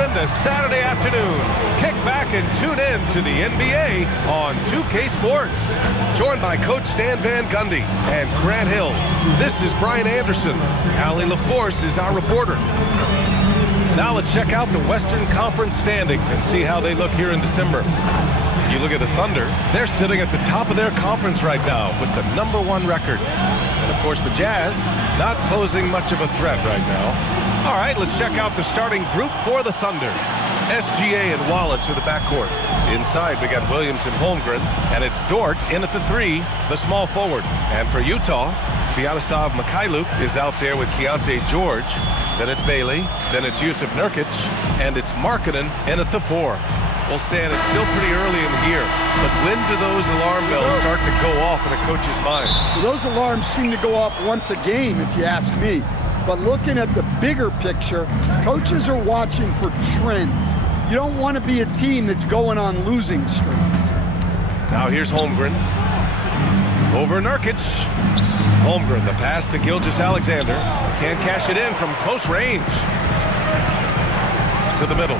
spend a Saturday afternoon. Kick back and tune in to the NBA on 2K Sports. Joined by Coach Stan Van Gundy and Grant Hill. This is Brian Anderson. Allie LaForce is our reporter. Now let's check out the Western Conference standings and see how they look here in December. You look at the Thunder, they're sitting at the top of their conference right now with the #1 record. And of course the Jazz, not posing much of a threat right now. All right, let's check out the starting group for the Thunder. SGA and Wallace are the backcourt. Inside, we got Williams and Holmgren, and it's Dort in at the 3, the small forward. And for Utah, Vyacheslav Mikhailuk is out there with Keontae George. Then it's Bailey, then it's Yusuf Nurkic, and it's Markkanen in at the 4. Well, Stan, it's still pretty early in the year, but when do those alarm bells start to go off in a coach's mind? Well, those alarms seem to go off once a game, if you ask me. But looking at the bigger picture, coaches are watching for trends. You don't want to be a team that's going on losing streaks. Now here's Holmgren. Over Nurkic. Holmgren, the pass to Gilgeous-Alexander. Can't cash it in from close range. To the middle.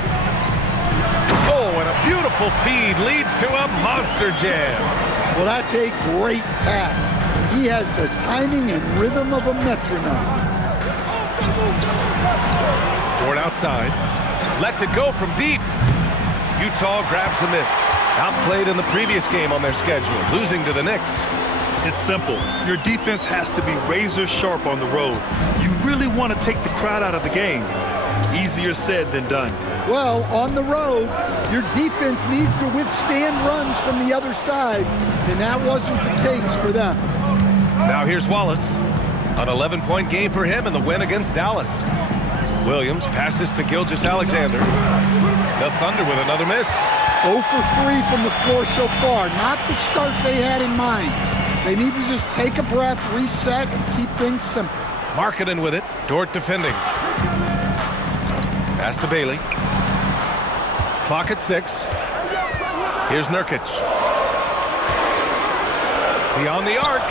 Oh, and a beautiful feed leads to a monster jam. Well, that's a great pass. He has the timing and rhythm of a metronome. Dort outside. Lets it go from deep. Utah grabs the miss. Outplayed in the previous game on their schedule, losing to the Knicks. It's simple. Your defense has to be razor sharp on the road. You really want to take the crowd out of the game. Easier said than done. Well, on the road, your defense needs to withstand runs from the other side, and that wasn't the case for them. Now here's Wallace. An 11-point game for him in the win against Dallas. Williams passes to Gilgeous-Alexander. The Thunder with another miss. 0 for 3 from the floor so far. Not the start they had in mind. They need to just take a breath, reset, and keep things simple. Markkanen with it. Dort defending. Pass to Bailey. Clock at 6. Here's Nurkic. Beyond the arc.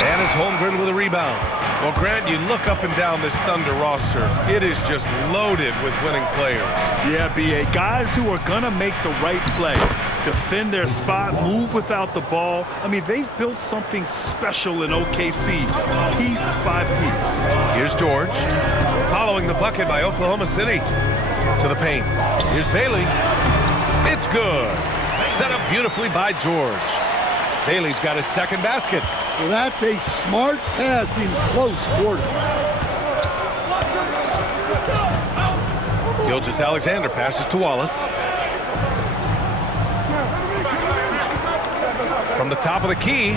And it's Holmgren with a rebound. Well, Grant, you look up and down this Thunder roster. It is just loaded with winning players. Yeah, B.A. Guys who are going to make the right play. Defend their spot, move without the ball. I mean, they've built something special in OKC, piece by piece. Here's George, following the bucket by Oklahoma City. To the paint. Here's Bailey. It's good. Set up beautifully by George. Bailey's got his second basket. Well, that's a smart pass in close quarter. Gilgeous-Alexander passes to Wallace. From the top of the key,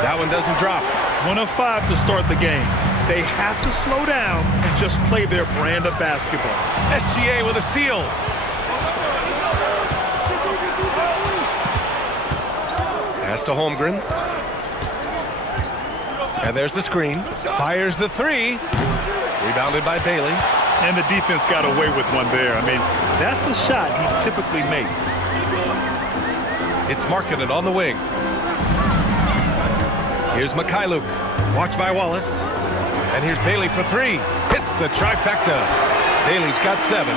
that one doesn't drop. 1 of 5 to start the game. They have to slow down and just play their brand of basketball. SGA with a steal. Pass to Holmgren. And there's the screen. Fires the 3. Rebounded by Bailey. And the defense got away with one there. I mean, that's the shot he typically makes. It's Markkanen on the wing. Here's Mikhailuk. Watched by Wallace. And here's Bailey for 3. Hits the trifecta. Bailey's got 7.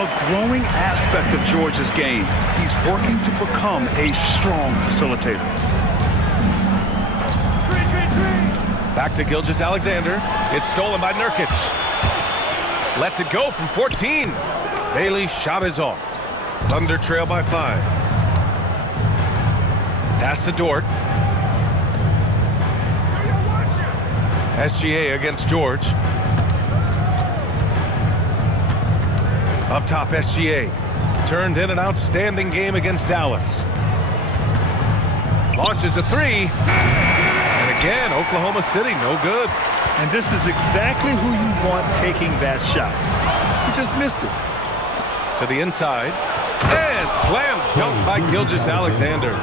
A growing aspect of George's game. He's working to become a strong facilitator. Back to Gilgeous-Alexander. It's stolen by Nurkic. Lets it go from 14. Bailey's shot is off. Thunder trail by 5. Pass to Dort. SGA against George. Up top, SGA. Turned in an outstanding game against Dallas. Launches a 3. And again, Oklahoma City, no good. And this is exactly who you want taking that shot. He just missed it. To the inside. And slam dunk by Gilgeous-Alexander.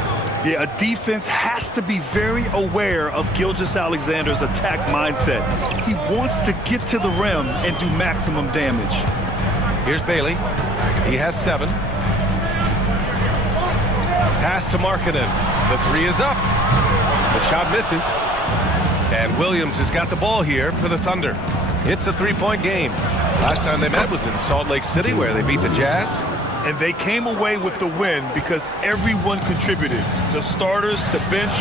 Yeah, a defense has to be very aware of Gilgeous-Alexander's attack mindset. He wants to get to the rim and do maximum damage. Here's Bailey. He has 7. Pass to Markkanen. The 3 is up. The shot misses. And Williams has got the ball here for the Thunder. It's a 3-point game. Last time they met was in Salt Lake City, where they beat the Jazz. And they came away with the win because everyone contributed. The starters, the bench,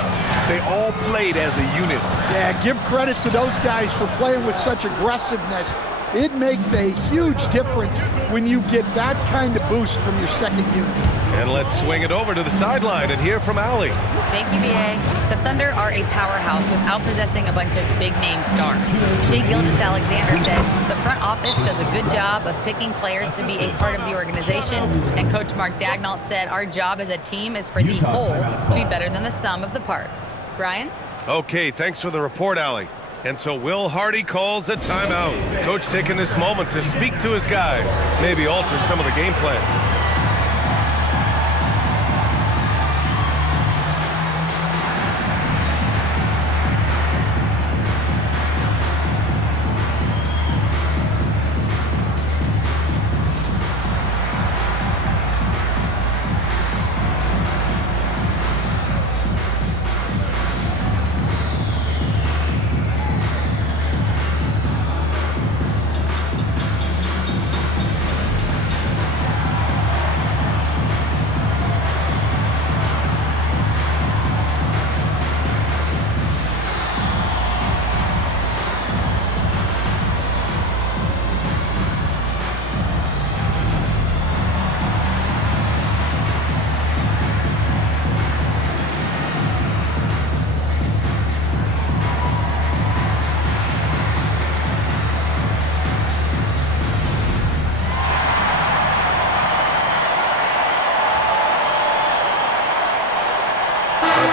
they all played as a unit. Yeah, give credit to those guys for playing with such aggressiveness. It makes a huge difference when you get that kind of boost from your second unit. And let's swing it over to the sideline and hear from Allie. Thank you, B.A. The Thunder are a powerhouse without possessing a bunch of big-name stars. Shea Gilgeous-Alexander says the front office does a good job of picking players to be a part of the organization, and Coach Mark Daignault said our job as a team is for the whole to be better than the sum of the parts. Brian? Okay, thanks for the report, Allie. And so Will Hardy calls a timeout. Coach taking this moment to speak to his guys, maybe alter some of the game plan.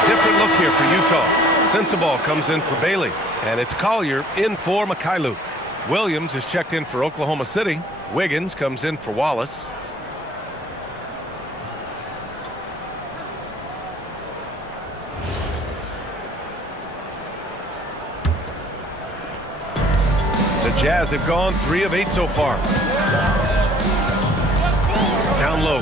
Different look here for Utah. Sensabaugh comes in for Bailey, and it's Collier in for Mikhailuk. Williams is checked in for Oklahoma City. Wiggins comes in for Wallace. The Jazz have gone 3 of 8 so far. Down low.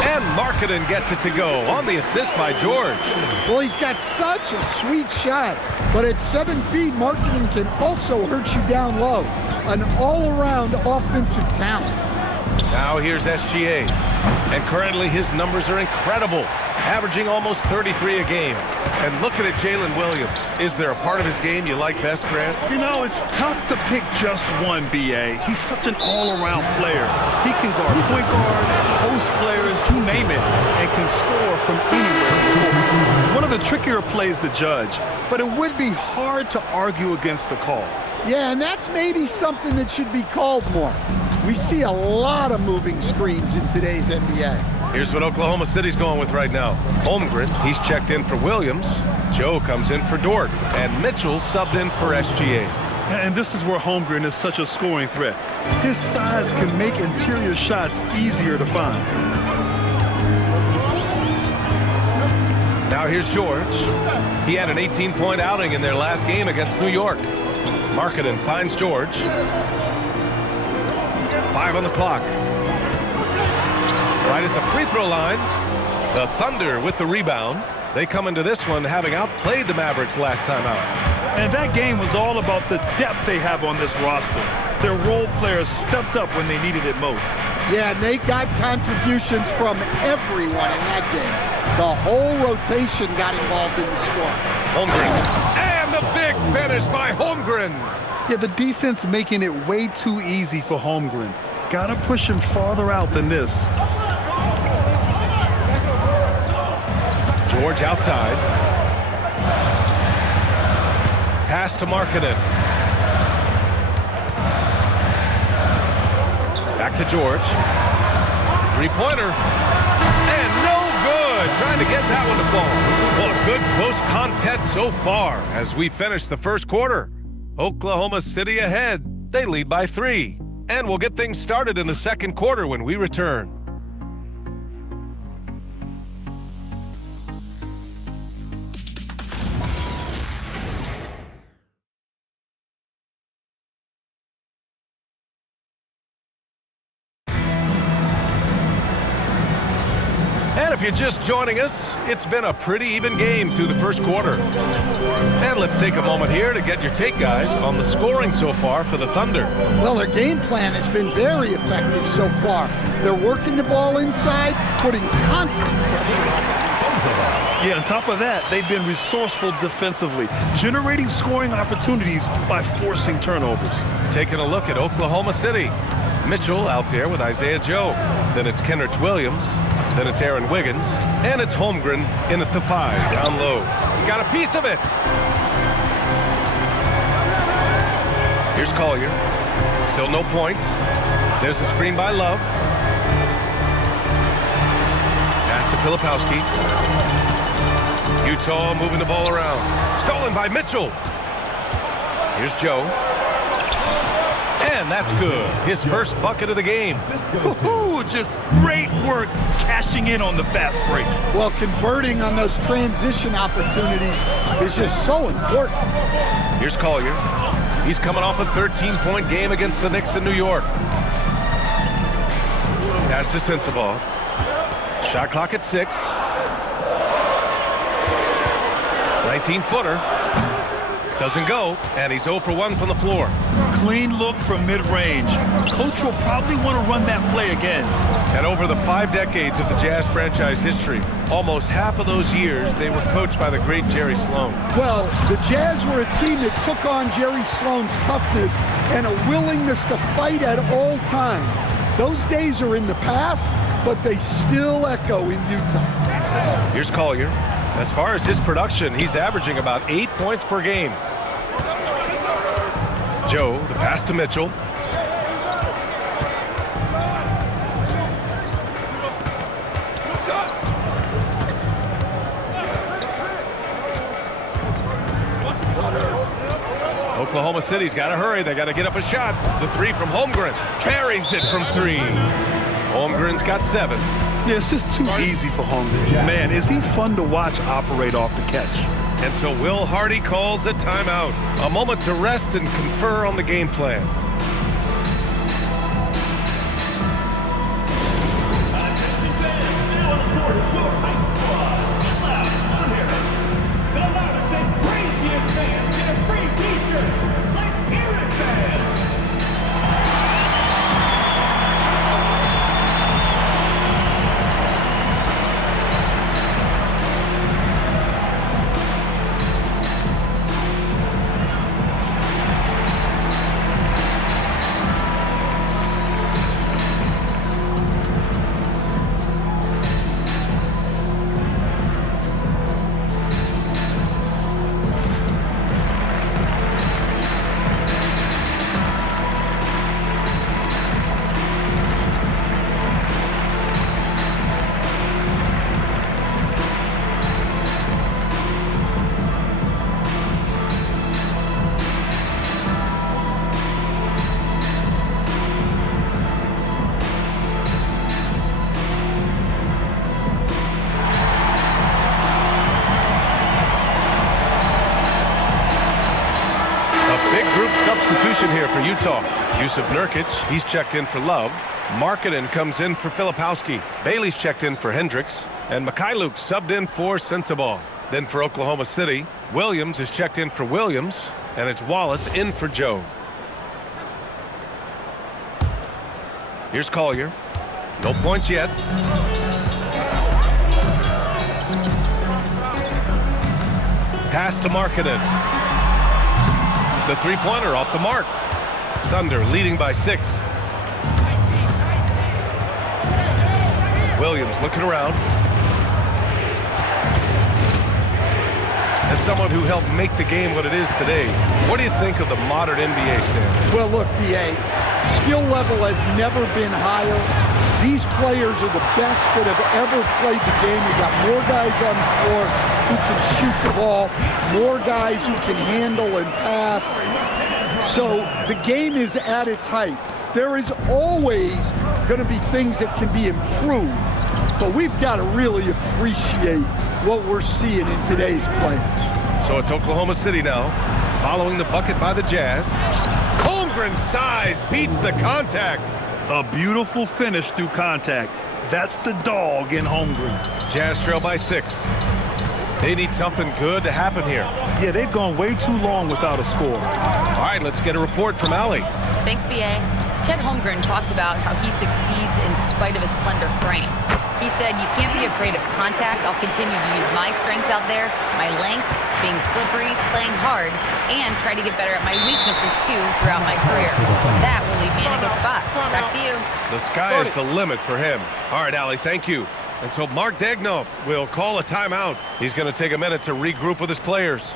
And Markkanen gets it to go on the assist by George. Well, he's got such a sweet shot, but at 7 feet, Markkanen can also hurt you down low. An all-around offensive talent. Now here's SGA, and currently his numbers are incredible, averaging almost 33 a game. And looking at Jalen Williams, is there a part of his game you like best, Grant? You know, it's tough to pick just one, B.A. He's such an all-around player. He can guard point guards, post players, you name it, and can score from anywhere. One of the trickier plays to judge, but it would be hard to argue against the call. Yeah, and that's maybe something that should be called more. We see a lot of moving screens in today's NBA. Here's what Oklahoma City's going with right now. Holmgren, he's checked in for Williams. Joe comes in for Dort. And Mitchell subbed in for SGA. And this is where Holmgren is such a scoring threat. His size can make interior shots easier to find. Now here's George. He had an 18-point outing in their last game against New York. Markkanen finds George. 5 on the clock. Right at the free throw line, the Thunder with the rebound. They come into this one having outplayed the Mavericks last time out. And that game was all about the depth they have on this roster. Their role players stepped up when they needed it most. Yeah, and they got contributions from everyone in that game. The whole rotation got involved in the score. Holmgren. And the big finish by Holmgren. Yeah, the defense making it way too easy for Holmgren. Gotta push him farther out than this. George outside. Pass to Markkanen. Back to George. Three-pointer. And no good. Trying to get that one to fall. Well, a good close contest so far as we finish the first quarter. Oklahoma City ahead. They lead by 3. And we'll get things started in the second quarter when we return. And if you're just joining us, it's been a pretty even game through the first quarter. And let's take a moment here to get your take, guys, on the scoring so far for the Thunder. Well, their game plan has been very effective so far. They're working the ball inside, putting constant pressure on. Yeah, on top of that, they've been resourceful defensively, generating scoring opportunities by forcing turnovers. Taking a look at Oklahoma City. Mitchell out there with Isaiah Joe. Then it's Kenrich Williams. Then it's Aaron Wiggins. And it's Holmgren in at the 5, down low. He got a piece of it. Here's Collier. Still no points. There's a screen by Love. Pass to Filipowski. Utah moving the ball around. Stolen by Mitchell. Here's Joe. And that's good. His first bucket of the game. Just great work cashing in on the fast break. Well, converting on those transition opportunities is just so important. Here's Collier. He's coming off a 13-point game against the Knicks in New York. Pass to Sensabaugh. Shot clock at 6. 19-footer. Doesn't go, and he's 0 for 1 from the floor. Clean look from mid-range. Coach will probably want to run that play again. And over the 5 decades of the Jazz franchise history, almost half of those years, they were coached by the great Jerry Sloan. Well, the Jazz were a team that took on Jerry Sloan's toughness and a willingness to fight at all times. Those days are in the past, but they still echo in Utah. Here's Collier. As far as his production, he's averaging about 8 points per game. Joe, the pass to Mitchell. Oklahoma City's got to hurry. They got to get up a shot. The 3 from Holmgren. Carries it from 3. Holmgren's got 7. Yeah, it's just too easy for Holmgren. Man, is he fun to watch operate off the catch. And so Will Hardy calls the timeout. A moment to rest and confer on the game plan. Substitution here for Utah. Yusuf Nurkic, he's checked in for Love. Markkanen comes in for Filipowski. Bailey's checked in for Hendricks. And Mikhailuk subbed in for Sensabaugh. Then for Oklahoma City, Williams is checked in for Williams. And it's Wallace in for Joe. Here's Collier. No points yet. Pass to Markkanen. The three-pointer off the mark. Thunder leading by 6. Williams looking around. As someone who helped make the game what it is today, what do you think of the modern NBA standard? Well, look, B.A., skill level has never been higher. These players are the best that have ever played the game. We've got more guys on the floor who can shoot the ball, more guys who can handle and pass. So the game is at its height. There is always going to be things that can be improved, but we've got to really appreciate what we're seeing in today's players. So it's Oklahoma City now, following the bucket by the Jazz. Holmgren's size beats the contact. A beautiful finish through contact. That's the dog in Holmgren. Jazz trail by 6. They need something good to happen here. Yeah, they've gone way too long without a score. All right, let's get a report from Allie. Thanks, B.A. Chet Holmgren talked about how he succeeds in spite of his slender frame. He said, "You can't be afraid of contact. I'll continue to use my strengths out there, my length, being slippery, playing hard, and try to get better at my weaknesses, too, throughout my career. That will leave me in a good spot." Back to you. The sky is the limit for him. All right, Allie, thank you. And so Mark Daigneault will call a timeout. He's going to take a minute to regroup with his players.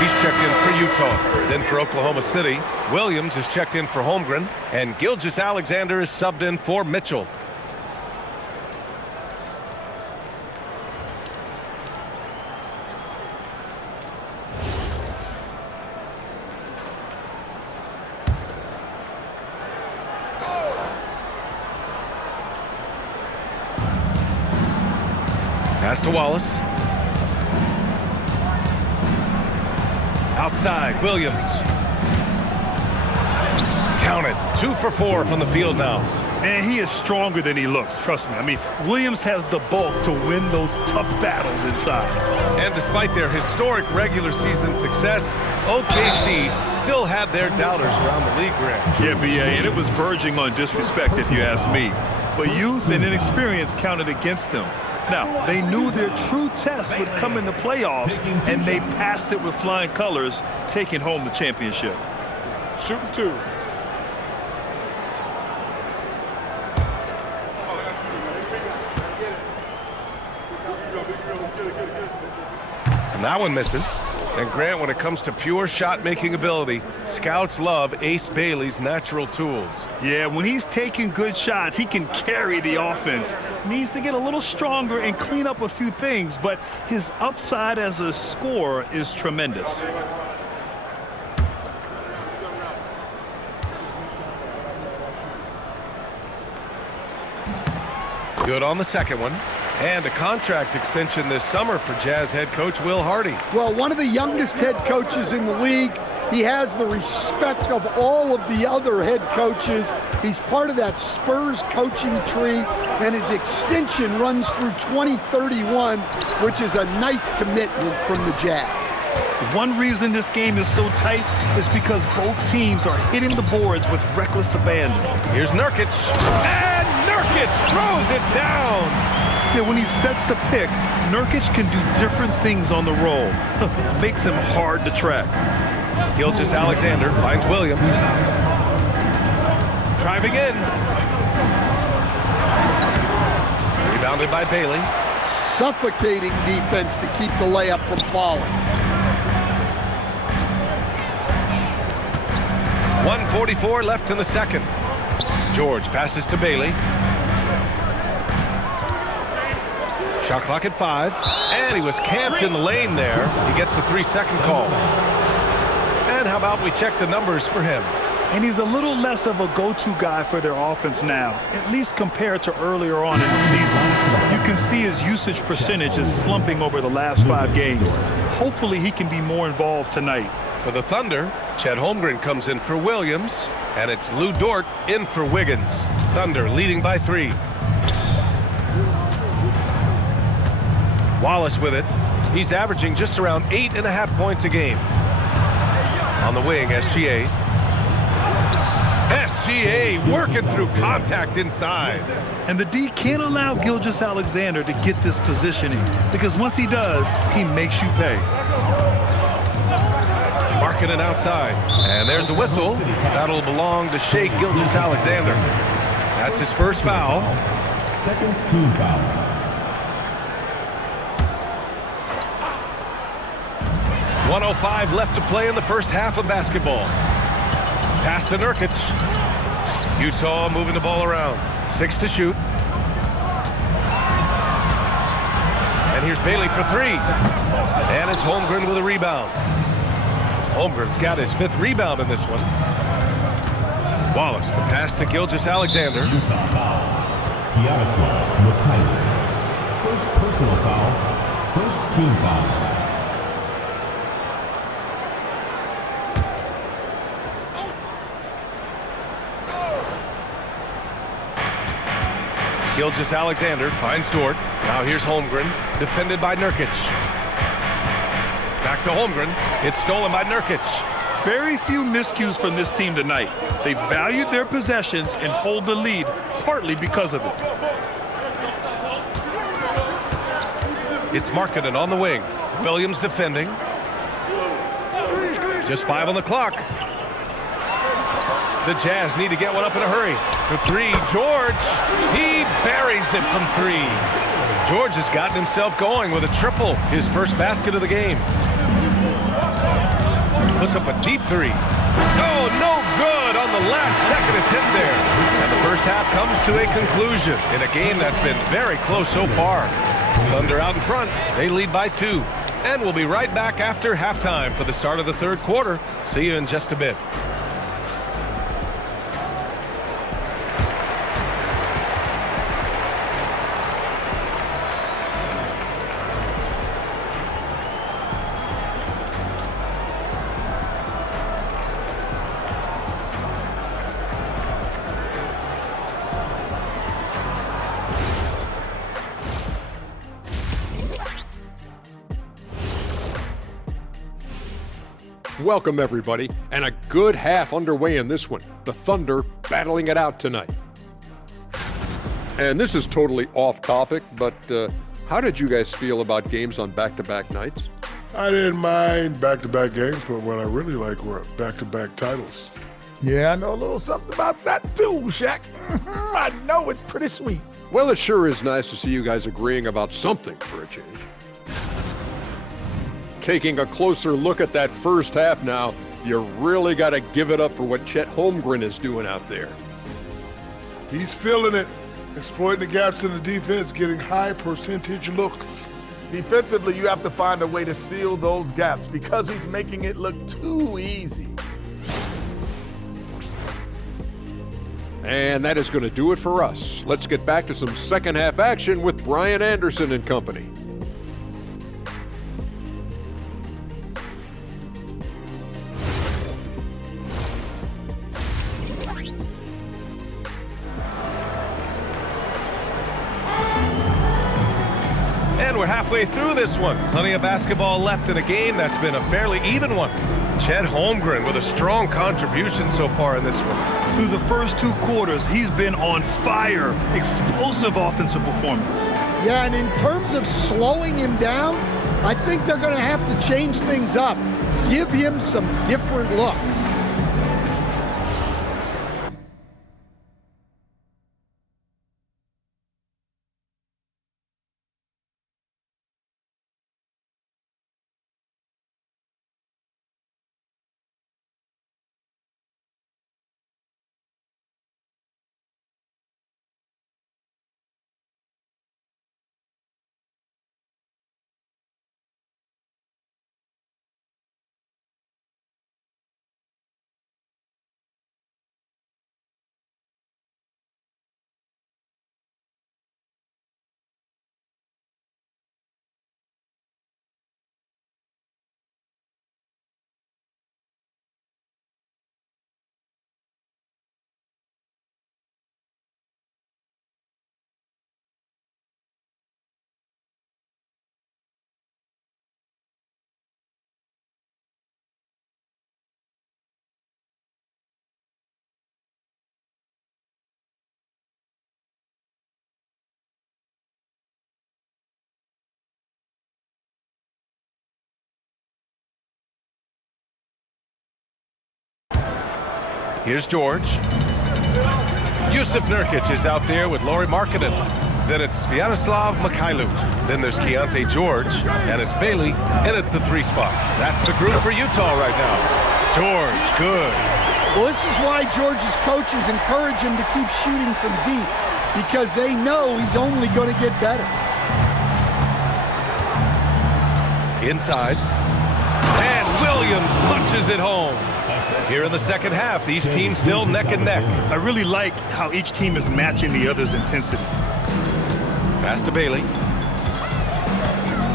He's checked in for Utah. Then for Oklahoma City, Williams is checked in for Holmgren, and Gilgeous-Alexander is subbed in for Mitchell. Pass to Wallace. Outside, Williams. Counted. 2 for 4 from the field now. Man, he is stronger than he looks, trust me. I mean, Williams has the bulk to win those tough battles inside. And despite their historic regular season success, OKC still had their doubters around the league, Grant. Yeah, B.A., and it was verging on disrespect if you ask me. But youth and inexperience counted against them. Now, they knew their true test would come in the playoffs, and they passed it with flying colors, taking home the championship. Shooting 2. And that one misses. And Grant, when it comes to pure shot-making ability, scouts love Ace Bailey's natural tools. Yeah, when he's taking good shots, he can carry the offense. Needs to get a little stronger and clean up a few things, but his upside as a scorer is tremendous. Good on the second one. And a contract extension this summer for Jazz head coach Will Hardy. Well, one of the youngest head coaches in the league. He has the respect of all of the other head coaches. He's part of that Spurs coaching tree, and his extension runs through 2031, which is a nice commitment from the Jazz. One reason this game is so tight is because both teams are hitting the boards with reckless abandon. Here's Nurkic. And Nurkic throws it down. Yeah, when he sets the pick, Nurkic can do different things on the roll. Makes him hard to track. Gilgeous-Alexander finds Williams. Driving in. Rebounded by Bailey. Suffocating defense to keep the layup from falling. 1:44 left in the second. George passes to Bailey. Shot clock at 5, and he was camped in the lane there. He gets a 3-second call. And how about we check the numbers for him? And he's a little less of a go-to guy for their offense now, at least compared to earlier on in the season. You can see his usage percentage is slumping over the last 5 games. Hopefully he can be more involved tonight. For the Thunder, Chet Holmgren comes in for Williams, and it's Lou Dort in for Wiggins. Thunder leading by 3. Wallace with it. He's averaging just around 8.5 points a game. On the wing, SGA. SGA working through contact inside. And the D can't allow Gilgeous-Alexander to get this positioning, because once he does, he makes you pay. Marking it outside. And there's a whistle. That'll belong to Shai Gilgeous-Alexander. That's his first foul. Second team foul. 1:05 left to play in the first half of basketball. Pass to Nurkic. Utah moving the ball around. 6 to shoot. And here's Bailey for 3. And it's Holmgren with a rebound. Holmgren's got his 5th rebound in this one. Wallace, the pass to Gilgeous-Alexander. Utah foul. Tiaroslav Mikhailov. First personal foul. First team foul. Gilgeous-Alexander finds Dort. Now here's Holmgren, defended by Nurkic. Back to Holmgren. It's stolen by Nurkic. Very few miscues from this team tonight. They valued their possessions and hold the lead, partly because of it. It's Markkanen on the wing. Williams defending. Just 5 on the clock. The Jazz need to get one up in a hurry. For 3, George. He buries it from 3. George has gotten himself going with a triple, his first basket of the game. Puts up a deep 3. Oh, no good on the last second attempt there. And the first half comes to a conclusion in a game that's been very close so far. Thunder out in front. They lead by 2. And we'll be right back after halftime for the start of the third quarter. See you in just a bit. Welcome, everybody, and a good half underway in this one. The Thunder battling it out tonight. And this is totally off topic, but how did you guys feel about games on back-to-back nights? I didn't mind back-to-back games, but what I really like were back-to-back titles. Yeah, I know a little something about that too, Shaq. I know it's pretty sweet. Well, it sure is nice to see you guys agreeing about something for a change. Taking a closer look at that first half now, you really got to give it up for what Chet Holmgren is doing out there. He's feeling it, exploiting the gaps in the defense, getting high percentage looks. Defensively, you have to find a way to seal those gaps because he's making it look too easy. And that is going to do it for us. Let's get back to some second half action with Brian Anderson and company. And we're halfway through this one. Plenty of basketball left in a game that's been a fairly even one. Chet Holmgren with a strong contribution so far in this one. Through the first 2 quarters, he's been on fire. Explosive offensive performance. Yeah, and in terms of slowing him down, I think they're going to have to change things up. Give him some different looks. Here's George. Yusuf Nurkic is out there with Lauri Markkanen. Then it's Sviatoslav Mikhailuk. Then there's Keontae George, and it's Bailey in at the 3 spot. That's the group for Utah right now. George, good. Well, this is why George's coaches encourage him to keep shooting from deep, because they know he's only going to get better. Inside. And Williams punches it home. Here in the second half, these teams still neck and neck. I really like how each team is matching the other's intensity. Pass to Bailey.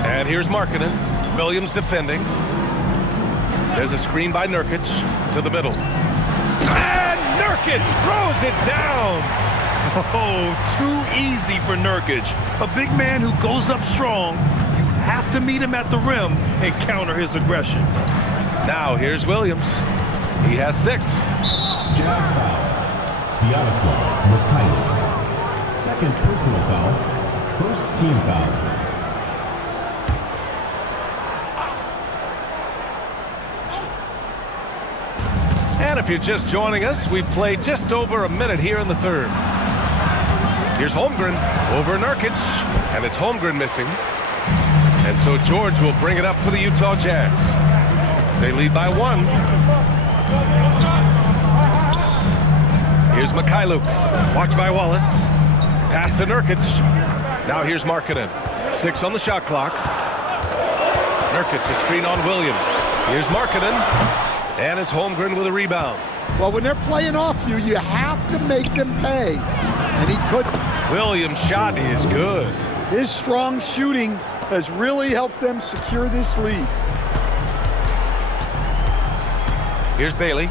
And here's Markkanen. Williams defending. There's a screen by Nurkic to the middle. And Nurkic throws it down. Oh, too easy for Nurkic. A big man who goes up strong. You have to meet him at the rim and counter his aggression. Now here's Williams. He has 6. Jazz foul. Sviatoslav Mikhailuk. Second personal foul. First team foul. And if you're just joining us, we've played just over a minute here in the third. Here's Holmgren over Nurkic, and it's Holmgren missing. And so George will bring it up for the Utah Jazz. They lead by 1. Here's Mikhailuk. Watch by Wallace. Pass to Nurkic. Now here's Markkanen. 6 on the shot clock. Nurkic, a screen on Williams. Here's Markkanen. And it's Holmgren with a rebound. Well, when they're playing off you, you have to make them pay. And he couldn't. Williams' shot is good. His strong shooting has really helped them secure this lead. Here's Bailey.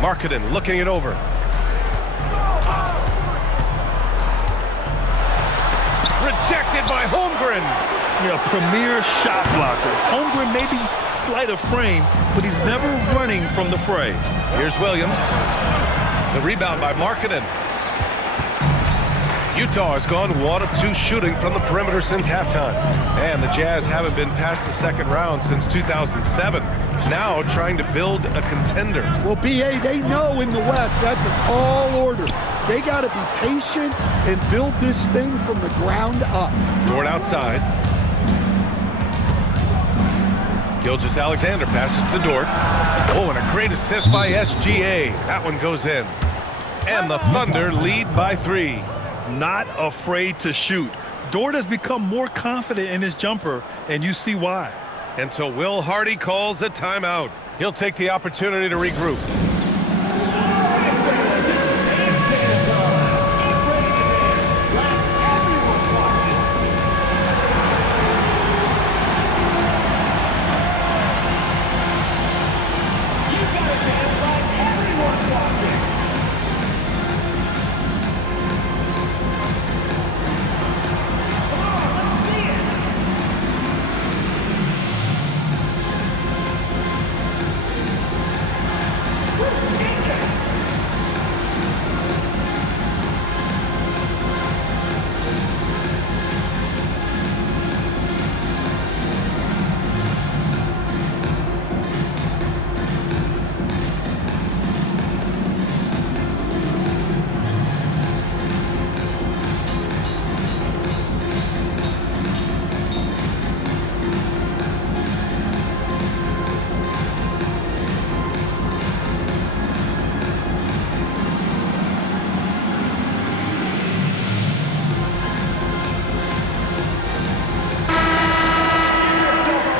Markkanen looking it over. Rejected by Holmgren. A premier shot blocker. Holmgren may be slight of frame, but he's never running from the fray. Here's Williams. The rebound by Markkanen. Utah has gone 1 of 2 shooting from the perimeter since halftime. And the Jazz haven't been past the second round since 2007. Now trying to build a contender. Well, BA, they know in the West that's a tall order. They got to be patient and build this thing from the ground up. Dort outside. Gilgeous-Alexander passes to Dort. Oh, and a great assist by SGA. That one goes in. And the Thunder lead by 3. Not afraid to shoot. Dort has become more confident in his jumper, and you see why. And so Will Hardy calls a timeout. He'll take the opportunity to regroup.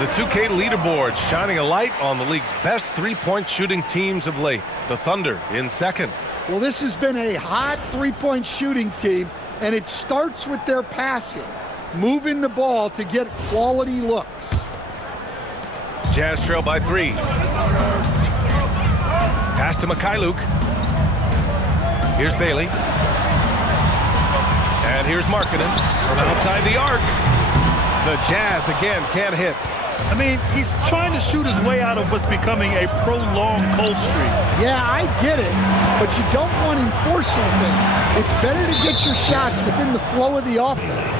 The 2K leaderboard shining a light on the league's best three-point shooting teams of late. The Thunder in second. Well, this has been a hot three-point shooting team, and it starts with their passing, moving the ball to get quality looks. Jazz trail by 3. Pass to Mikhailuk. Here's Bailey. And here's Markkanen from outside the arc. The Jazz again can't hit. I mean, he's trying to shoot his way out of what's becoming a prolonged cold streak. Yeah, I get it, but you don't want him forcing things. It's better to get your shots within the flow of the offense.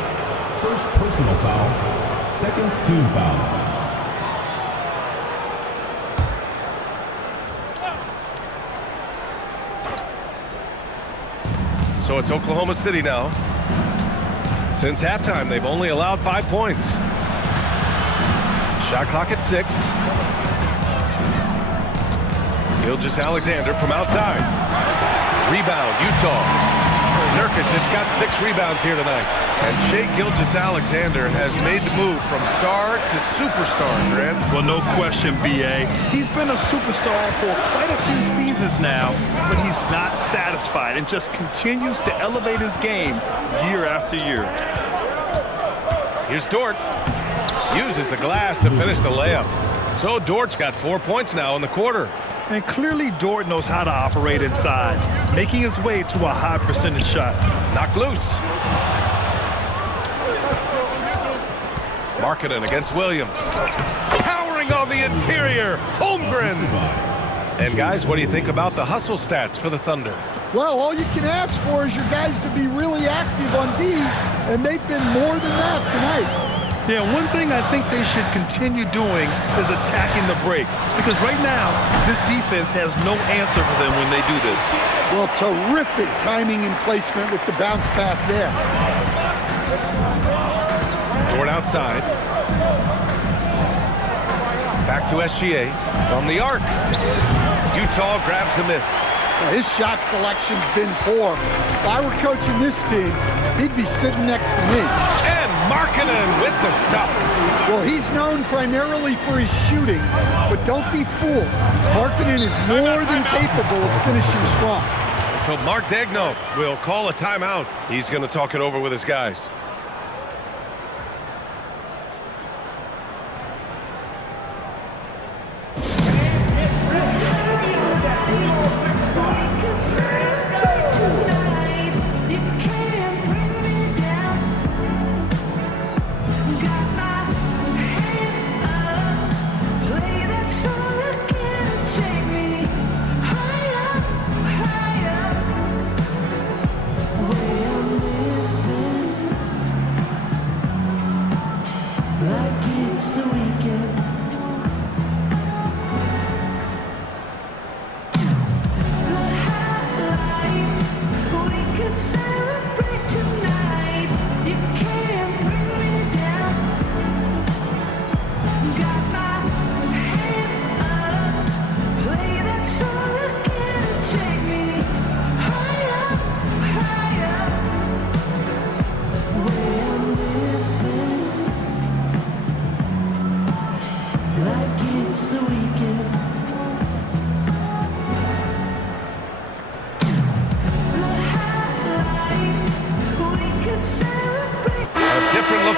First personal foul, second team foul. So it's Oklahoma City now. Since halftime, they've only allowed 5 points. Shot clock at 6. Gilgeous-Alexander from outside. Rebound, Utah. Nurkic just got 6 rebounds here tonight. And Shai Gilgeous-Alexander has made the move from star to superstar, Grant. Well, no question, B.A. He's been a superstar for quite a few seasons now, but he's not satisfied and just continues to elevate his game year after year. Here's Dort. Uses the glass to finish the layup. So Dort's got 4 points now in the quarter. And clearly Dort knows how to operate inside, making his way to a high percentage shot. Knocked loose. Markkanen against Williams. Towering on the interior. Holmgren. And guys, what do you think about the hustle stats for the Thunder? Well, all you can ask for is your guys to be really active on D, and they've been more than that tonight. Yeah, one thing I think they should continue doing is attacking the break. Because right now, this defense has no answer for them when they do this. Well, terrific timing and placement with the bounce pass there. Dort outside. Back to SGA from the arc. Utah grabs a miss. Now, his shot selection's been poor. If I were coaching this team, he'd be sitting next to me. And Markkanen with the stuff. Well, he's known primarily for his shooting, but don't be fooled. Markkanen is more than capable of finishing strong. So Mark Daigneault will call a timeout. He's going to talk it over with his guys.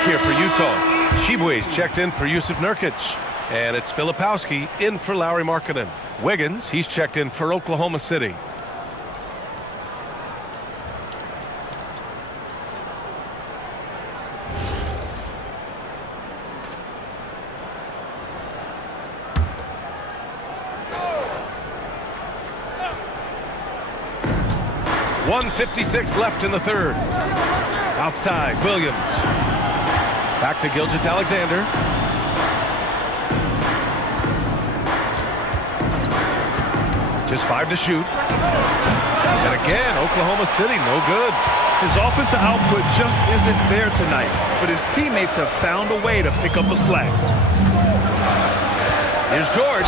Here for Utah. Tshiebwe's checked in for Jusuf Nurkic. And it's Filipowski in for Lauri Markkanen. Wiggins, he's checked in for Oklahoma City. .156 left in the third. Outside, Williams. Back to Gilgeous-Alexander. Just 5 to shoot. And again, Oklahoma City, no good. His offensive output just isn't there tonight, but his teammates have found a way to pick up the slack. Here's George.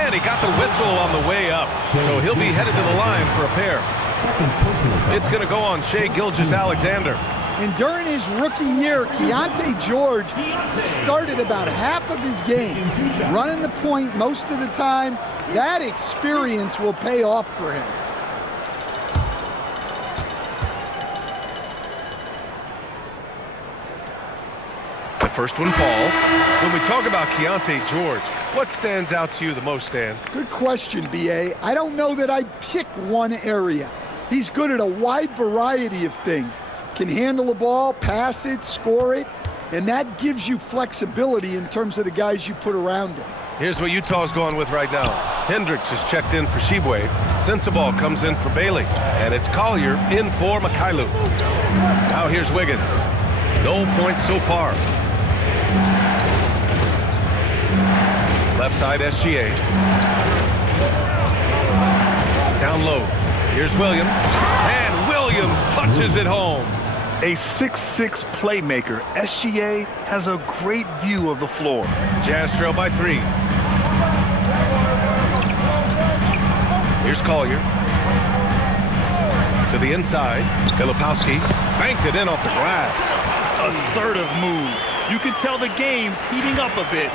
And he got the whistle on the way up. So he'll be headed to the line for a pair. It's going to go on Shai Gilgeous-Alexander. And during his rookie year, Keontae George started about half of his game, running the point most of the time. That experience will pay off for him. The first one falls. When we talk about Keontae George, what stands out to you the most, Stan? Good question, B.A. I don't know that I'd pick one area. He's good at a wide variety of things. Can handle the ball, pass it, score it, and that gives you flexibility in terms of the guys you put around him. Here's what Utah's going with right now. Hendricks is checked in for Tshiebwe. Sensabaugh comes in for Bailey. And it's Collier in for Mikhailuk. Now here's Wiggins. No points so far. Left side SGA. Down low. Here's Williams. And Williams Williams punches it home. A 6'6" playmaker, SGA has a great view of the floor. Jazz trail by 3. Here's Collier. To the inside. Filipowski banked it in off the glass. Assertive move. You can tell the game's heating up a bit.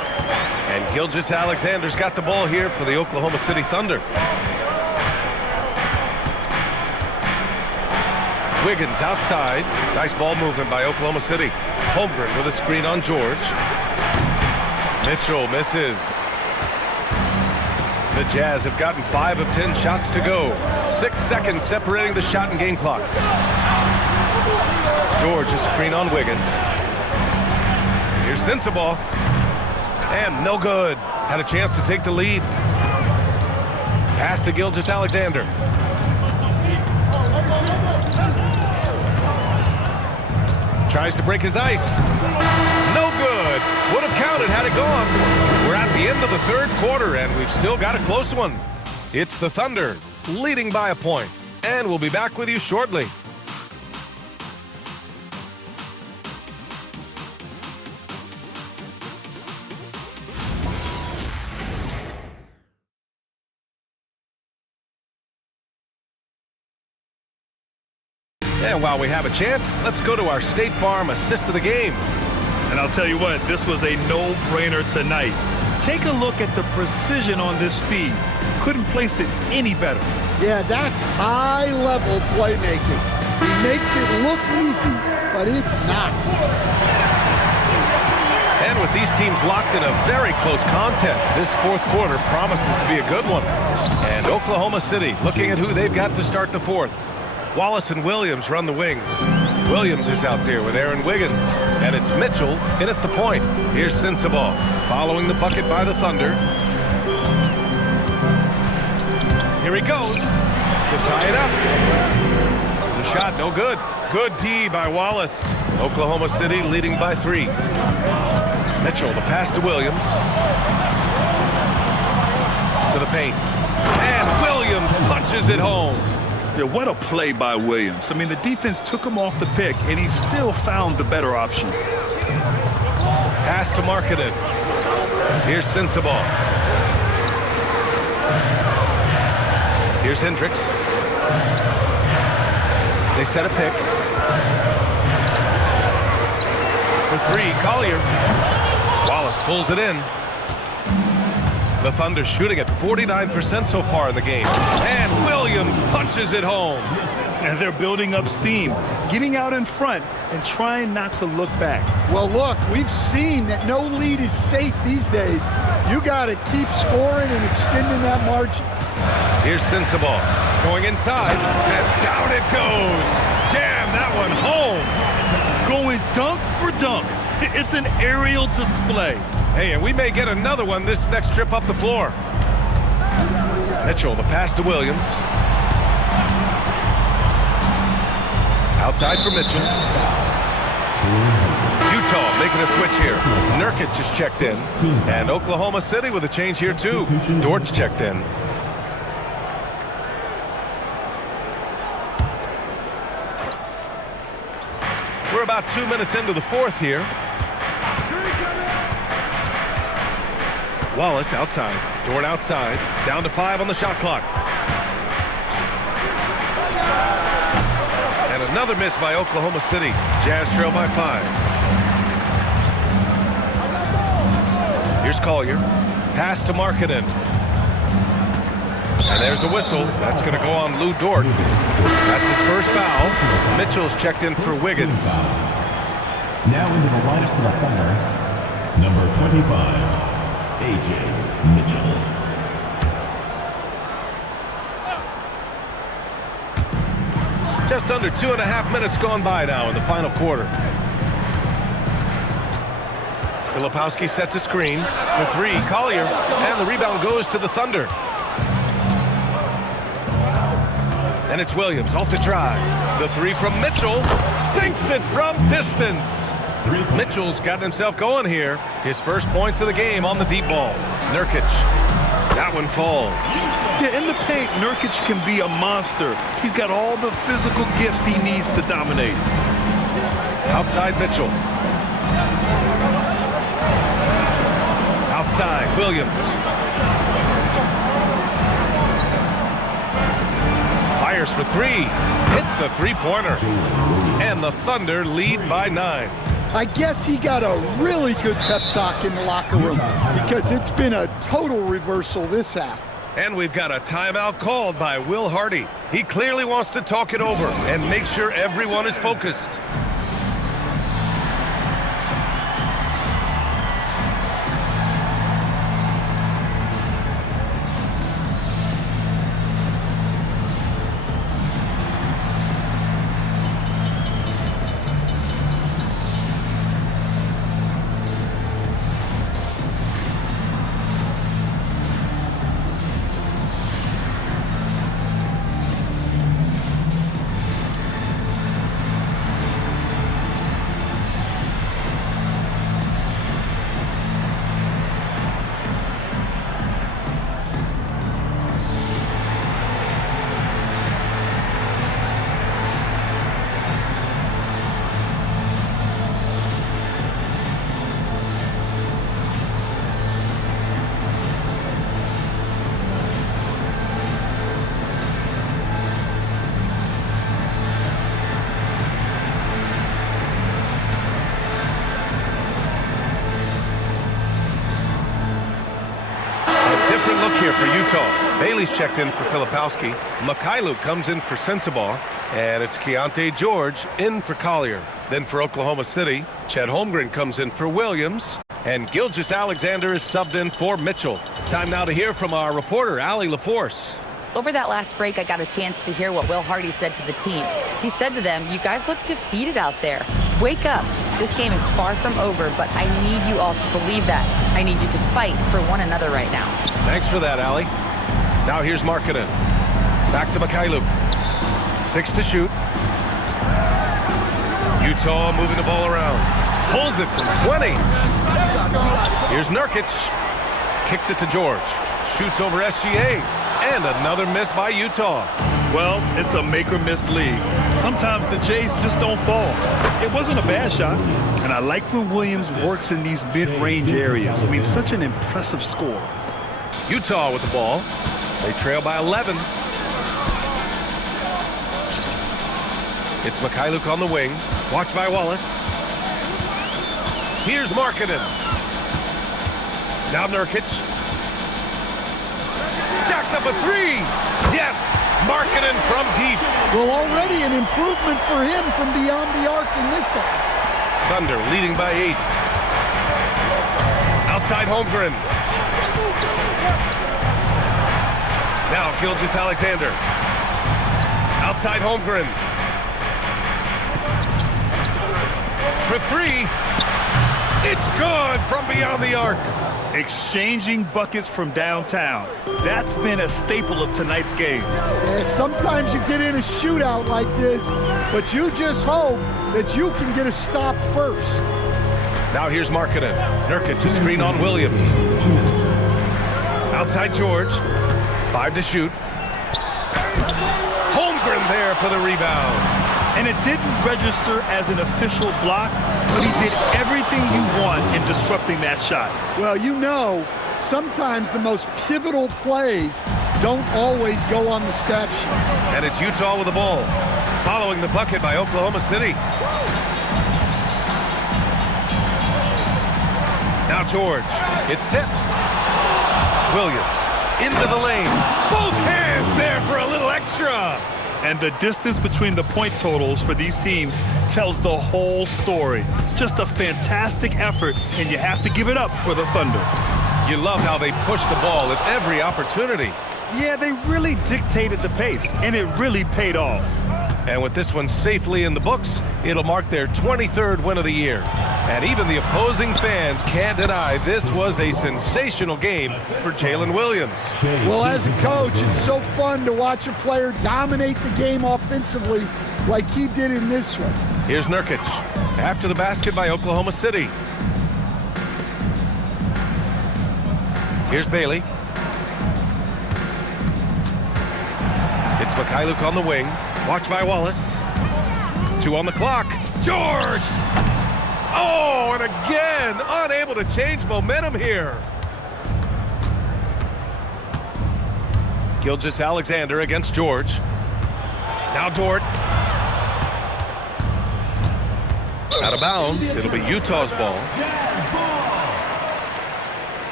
And Gilgeous-Alexander's got the ball here for the Oklahoma City Thunder. Wiggins outside. Nice ball movement by Oklahoma City. Holmgren with a screen on George. Mitchell misses. The Jazz have gotten 5 of 10 shots to go. 6 seconds separating the shot and game clocks. George a screen on Wiggins. Here's Sensabaugh. And no good. Had a chance to take the lead. Pass to Gilgeous-Alexander. Tries to break his ice. No good. Would have counted had it gone. We're at the end of the third quarter, and we've still got a close one. It's the Thunder leading by a point, and we'll be back with you shortly. And while we have a chance, let's go to our State Farm assist of the game. And I'll tell you what, this was a no-brainer tonight. Take a look at the precision on this feed. Couldn't place it any better. Yeah, that's high-level playmaking. He makes it look easy, but it's not. And with these teams locked in a very close contest, this fourth quarter promises to be a good one. And Oklahoma City looking at who they've got to start the fourth. Wallace and Williams run the wings. Williams is out there with Aaron Wiggins. And it's Mitchell in at the point. Here's Sensabaugh following the bucket by the Thunder. Here he goes to tie it up. The shot no good. Good D by Wallace. Oklahoma City leading by 3. Mitchell, the pass to Williams. To the paint. And Williams punches it home. Yeah, what a play by Williams. I mean, the defense took him off the pick, and he still found the better option. Pass to Markkanen. Here's Sensabaugh. Here's Hendricks. They set a pick. For 3, Collier. Wallace pulls it in. The Thunder shooting at 49% so far in the game. And Williams punches it home. And they're building up steam, getting out in front and trying not to look back. Well, look, we've seen that no lead is safe these days. You got to keep scoring and extending that margin. Here's Sensabaugh going inside, and down it goes. Jam that one home. Going dunk for dunk. It's an aerial display. Hey, and we may get another one this next trip up the floor. Mitchell, the pass to Williams. Outside for Mitchell. Utah making a switch here. Nurkic just checked in. And Oklahoma City with a change here too. Dortch checked in. We're about 2 minutes into the fourth here. Wallace outside. Dort outside. Down to 5 on the shot clock. And another miss by Oklahoma City. Jazz trail by 5. Here's Collier. Pass to Markkanen. And there's a whistle. That's going to go on Lou Dort. That's his first foul. Mitchell's checked in for Wiggins. Now into the lineup for the Thunder, number 25. A.J. Mitchell. Just under 2.5 minutes gone by now in the final quarter. Filipowski sets a screen for 3. Collier, and the rebound goes to the Thunder. And it's Williams off the drive. The 3 from Mitchell sinks it from distance. Mitchell's gotten himself going here. His first points of the game on the deep ball. Nurkic That one falls. Yeah, in the paint, Nurkic can be a monster. He's got all the physical gifts he needs to dominate. Outside Mitchell. Outside Williams. Fires for three. Hits a three-pointer. And the Thunder lead by 9. I guess he got a really good pep talk in the locker room because it's been a total reversal this half. And we've got a timeout called by Will Hardy. He clearly wants to talk it over and make sure everyone is focused. Different look here for Utah. Bailey's checked in for Filipowski. Mikhailuk comes in for Sensabaugh. And it's Keontae George in for Collier. Then for Oklahoma City, Chet Holmgren comes in for Williams. And Gilgeous-Alexander is subbed in for Mitchell. Time now to hear from our reporter, Allie LaForce. Over that last break, I got a chance to hear what Will Hardy said to the team. He said to them, "You guys look defeated out there. Wake up. This game is far from over, but I need you all to believe that. I need you to fight for one another right now." Thanks for that, Allie. Now here's Markkanen. Back to Mikhailuk. 6 to shoot. Utah moving the ball around. Pulls it from 20. Here's Nurkic. Kicks it to George. Shoots over SGA. And another miss by Utah. Well, it's a make-or-miss league. Sometimes the Jays just don't fall. It wasn't a bad shot. And I like when Williams works in these mid-range areas. I mean, such an impressive score. Utah with the ball. They trail by 11. It's Mikhailuk on the wing. Watched by Wallace. Here's Markkanen. Now Nurkic. Jacks up a three. Yes, Markkanen from deep. Well, already an improvement for him from beyond the arc in this half. Thunder leading by 8. Outside Holmgren. Now Gilgeous-Alexander. Outside Holmgren. For three. It's good from beyond the arc. Exchanging buckets from downtown. That's been a staple of tonight's game. Yeah, sometimes you get in a shootout like this, but you just hope that you can get a stop first. Now here's Markkanen. Nurkic to screen on Williams. Outside George. 5 to shoot. Holmgren there for the rebound. And it didn't register as an official block, but he did everything you want in disrupting that shot. Well, you know, sometimes the most pivotal plays don't always go on the stat sheet. And it's Utah with the ball, following the bucket by Oklahoma City. Now George, it's tipped. Williams into the lane. Both hands there for a little extra. And the distance between the point totals for these teams tells the whole story. Just a fantastic effort, and you have to give it up for the Thunder. You love how they push the ball at every opportunity. Yeah, they really dictated the pace, and it really paid off. And with this one safely in the books, it'll mark their 23rd win of the year. And even the opposing fans can't deny this was a sensational game for Jalen Williams. Well, as a coach, it's so fun to watch a player dominate the game offensively like he did in this one. Here's Nurkic after the basket by Oklahoma City. Here's Bailey. It's Mikhailuk on the wing. Watched by Wallace. 2 on the clock. George! Oh, and again, unable to change momentum here. Gilgeous-Alexander against George. Now Dort. Out of bounds. It'll be Utah's ball.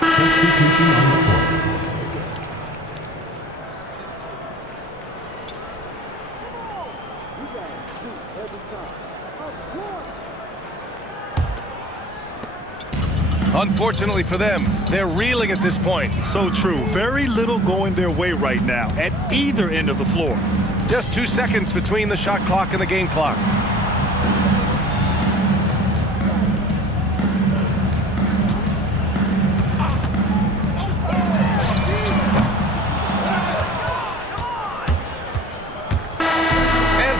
Substitution on the court. Unfortunately for them, they're reeling at this point. So true. Very little going their way right now at either end of the floor. Just 2 seconds between the shot clock and the game clock.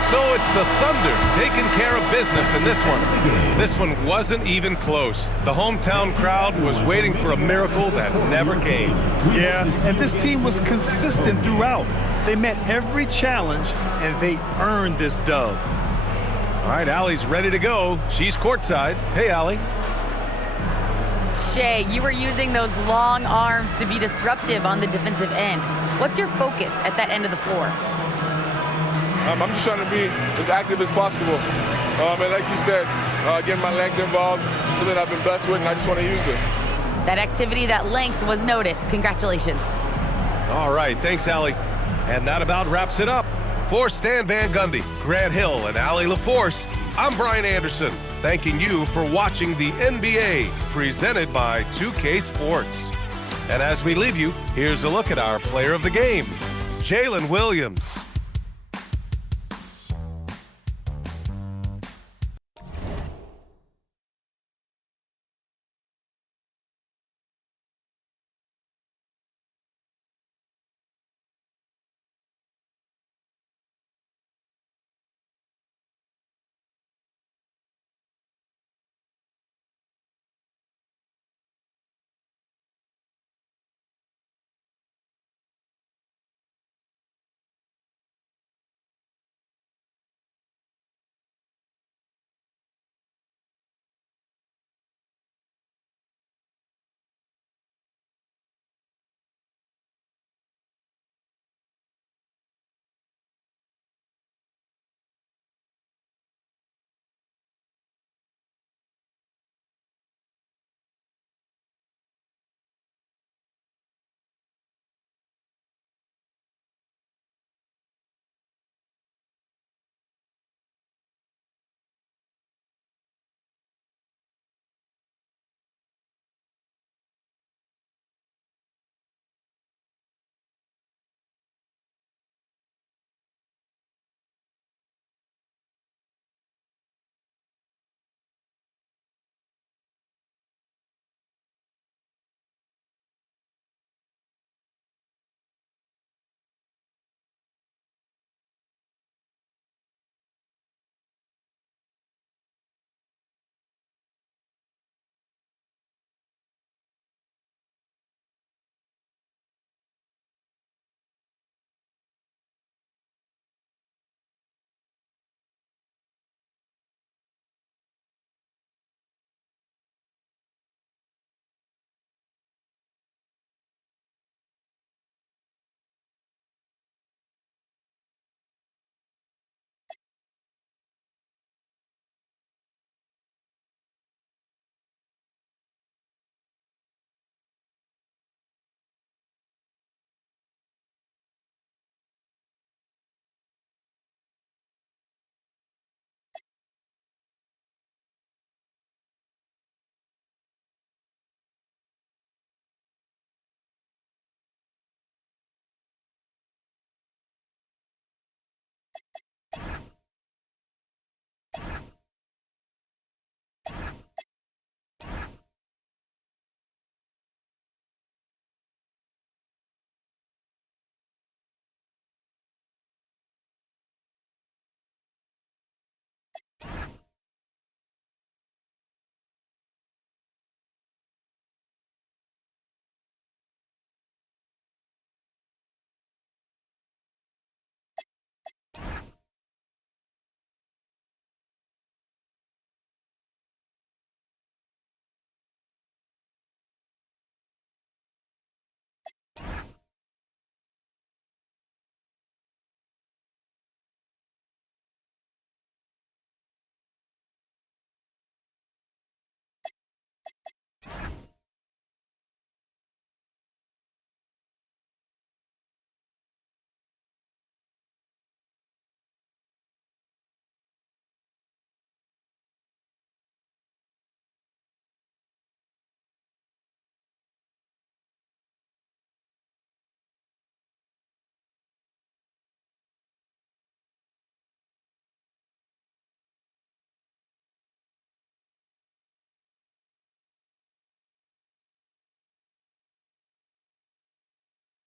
So it's the Thunder taking care of business in this one. This one wasn't even close. The hometown crowd was waiting for a miracle that never came. Yeah, and this team was consistent throughout. They met every challenge, and they earned this dub. All right, Allie's ready to go. She's courtside. Hey, Allie. Shea, you were using those long arms to be disruptive on the defensive end. What's your focus at that end of the floor? I'm just trying to be as active as possible. And like you said, getting my length involved, something I've been blessed with, and I just want to use it. That activity, that length was noticed. Congratulations. All right, thanks, Allie. And that about wraps it up. For Stan Van Gundy, Grant Hill, and Allie LaForce, I'm Brian Anderson, thanking you for watching the NBA, presented by 2K Sports. And as we leave you, here's a look at our player of the game, Jalen Williams.